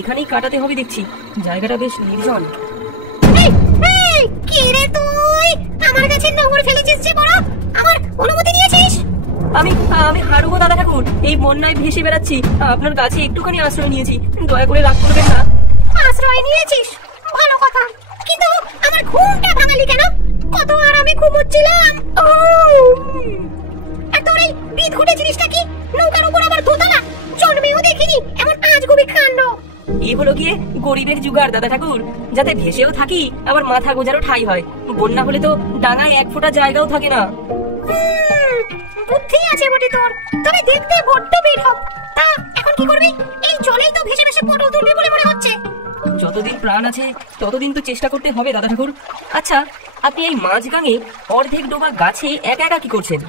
এখানেই কাটাতে হবে দেখছি, জায়গাটা বেশ নির্জন। কি রে তুই আমার কাছে নোংর ফেলেছিস যে বড়, আমার অনুমতি নিয়েছিস? আমি আমি হারু গো দাদা ঠাকুর, এই বন্যায় ভেসে বেড়াচ্ছি, আপনার কাছে একটুখানি আশ্রয় নিয়েছি, দয়া করে রাগ করবেন না। আশ্রয় নিয়েছিস ভালো কথা, কিন্তু আমার ঘুমটা ভাঙালি কেন? কত আরামে ঘুমোচ্ছিলাম। আর তোর এই বিদঘুটে জিনিসটা কি? নৌকার উপর আবার দোতলা, জন্মেও দেখিনি এমন আজগুবি কাণ্ড। এই হলো গিয়ে গরিবের জুগার দাদা ঠাকুর, যাতে ভেসেও থাকি আবার মাথা গোজারও ঠাঁই হয়। বন্যা হলে তো ডাঙায় এক ফোঁটা জায়গাও থাকে না। বুদ্ধি আছে বটে তোর, তবে দেখতে বড্ড বেঢপ। তা এখন কি করবি? এই জলেই তো ভেসে ভেসে পটল তুলবি বলে মনে হচ্ছে। যতদিন প্রাণ আছে ততদিন তো চেষ্টা করতে হবে দাদা ঠাকুর। আচ্ছা, আপনি এই মাঝগাঙে অর্ধেক ডোবা গাছে একা একা কি করছেন?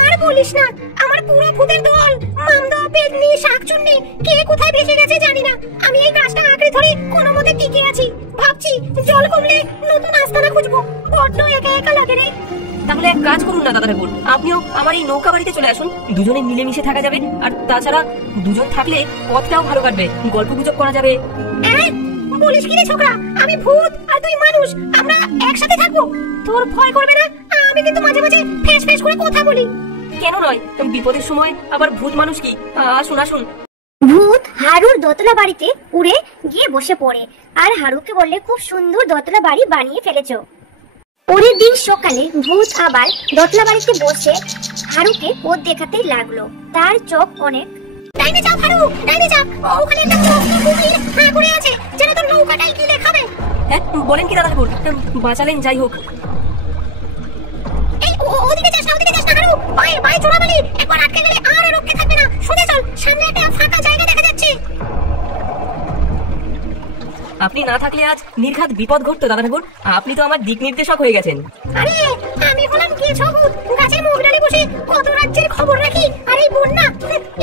আর বলিস না, আমার পুরো ভূতের দল, মামদা, পেতনি, শাকচুন্নি কে কোথায় ভেসে গেছে জানি না। আমি এই গাছটা আঁকড়ে ধরে কোনো মতে টিকে আছি, ভাবছি জল কমলে নতুন আস্তানা খুঁজবো। বড্ড একা একা লাগে রে। তাহলে এক কাজ করুন না দাদা ঠাকুর, আপনিও আমার এই নৌকা বাড়িতে চলে আসুন, দুজনে মিলেমিশে থাকা যাবে। আর তাছাড়া দুজন থাকলে পথটাও ভালো কাটবে, গল্প গুজব করা যাবে। বলিস কি রে ছোকরা, আমি ভূত আর তুই মানুষ, আমরা একসাথে থাকবো। তোর ভয় করবে না? আমি কিন্তু মাঝে মাঝে ফেস ফেস করে কথা বলি। কেন নয়, বিপদের সময় আবার ভূত মানুষ কি। আসুন আসুন। ভূত হারুর দোতলা বাড়িতে উড়ে গিয়ে বসে পড়ে, আর হারুকে বললে খুব সুন্দর দোতলা বাড়ি বানিয়ে ফেলেছো। পরের দিন সকালে ভূত আবার দোতলা বাড়িতে বসে হারুকে পথ দেখাতেই লাগলো। তার চোখ অনেক ডাইনে যাও হারু, ডাইনে যাও, ওখানে একটা কুমির হা করে আছে, যেন তোর নৌকাটাই গিলে খাবে। হ্যাঁ বলেন কি দাদা ঠাকুর, বাঁচালেন যাই হোক। এই ওদিকে যাস না, ওদিকে যাস না হারু, পায়ে চড়াবালি, একবার আটকে গেলে আর রক্ষে থাকবে না। সোজা চল, সামনে একটা ফাঁকা জায়গা দেখা যাচ্ছে। আপনি না থাকলে আজ নির্ঘাত বিপদ ঘটতো দাদা ঠাকুর, আপনি তো আমার দিক নির্দেশক হয়ে গেছেন। আরে আমি হলাম কি ছবুত, গাছের মুখ ডালে বসে কত রাজ্যের খবর রাখি, আর এই বন্যা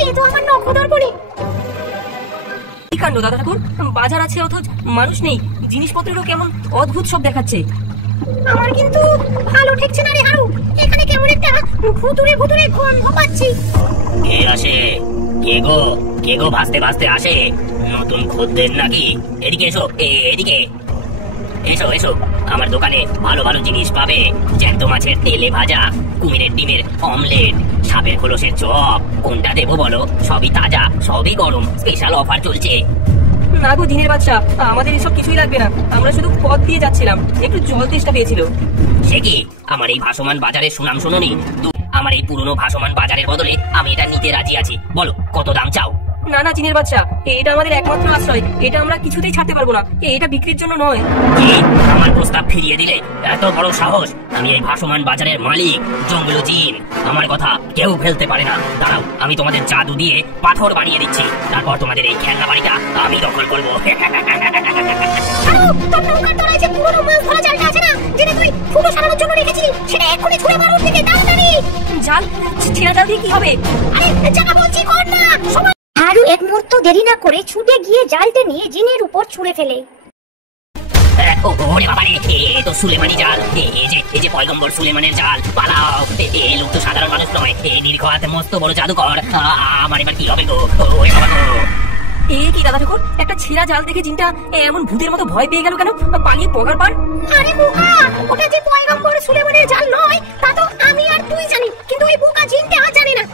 এ তো আমার নখদর্পণে। কি কাণ্ড দাদা ঠাকুর, বাজার আছে অথচ মানুষ নেই, জিনিসপত্রেরও কেমন অদ্ভুত সব দেখাচ্ছে। আমার কিন্তু ভালো ঠেকছে না রে হারু, এখানে কেমন একটা ভুতুরে ভুতুরে গন্ধ পাচ্ছি। কে আসে? কে গো ভাসতে ভাসতে আসে? নতুন খদ্দের নাকি? এদিকে এসো, এদিকে এসো এসো, আমার দোকানে ভালো ভালো জিনিস পাবে। জ্যান্ত মাছের তেলে ভাজা, কুমিরের ডিমের অমলেট, সাপের খোলসের চপ, কোনটা দেবো বলো? সবই তাজা, সবই গরম, স্পেশাল অফার চলছে। না গো দিনের বাচ্চা, আমাদের এসব কিছুই লাগবে না, আমরা শুধু পথ দিয়ে যাচ্ছিলাম, একটু জল তেষ্টা পেয়েছিল। সে কি, আমার এই ভাসমান বাজারের সুনাম শোনোনি? আমার এই পুরনো ভাসমান বাজারের বদলে আমি এটা নিতে রাজি আছি, বলো কত দাম চাও? না না চিনের বাচ্চা, এটা আমাদের একমাত্র আশ্রয়, এটা আমরা কিছুতেই ছাড়তে পারবো না, এটা বিক্রির জন্য নয়। কি, আমার প্রস্তাব ফিরিয়ে দিলে? এত বড় সাহস! আমি এই ভাসমান বাজারের মালিক, জঙ্গল জিন, আমার কথা কেউ ফেলতে পারে না। দাঁড়াও, আমি তোমাদের জাদু দিয়ে পাথর বানিয়ে দিচ্ছি, তারপর তোমাদের এই খেলনা বাড়িটা আমি দখল করবো। তোর নৌকার তলায় যে পুরনো মাছ ধরা জালটা আছে না, যেটা তুই ফুটো সারানোর জন্য রেখেছিলি, সেটা এক্ষুনি ছুঁড়ে মার ওর দিকে, তাড়াতাড়ি। জাল? ছেঁড়া জাল দিয়ে কি হবে? আরে যা বলছি কর না। হারু এক মুহূর্ত দেরি না করে ছুটে গিয়ে জালটা নিয়ে জিনের উপর ছুঁড়ে ফেলে। ওরে বাবারে, এ তো সুলেমানি জাল, এই যে পয়গম্বর সুলেমানের জাল, পালাও। এই লোক তো সাধারণ মানুষ নয়, এই নির্ঘাত মস্ত বড় জাদুকর। আমার এবার কি হবে গো? ওরে বাবা গো! এ কি দাদা ঠাকুর, একটা ছেঁড়া জাল দেখে জিনটা এমন ভূতের মতো ভয় পেয়ে গেল কেন? পালিয়ে পগার পার। আরে বোকা, ওটা যে পয়গম্বর সুলেমানের জাল নয় তা তো আমি আর তুই জানি, কিন্তু এই বোকা জিনটা জানে না।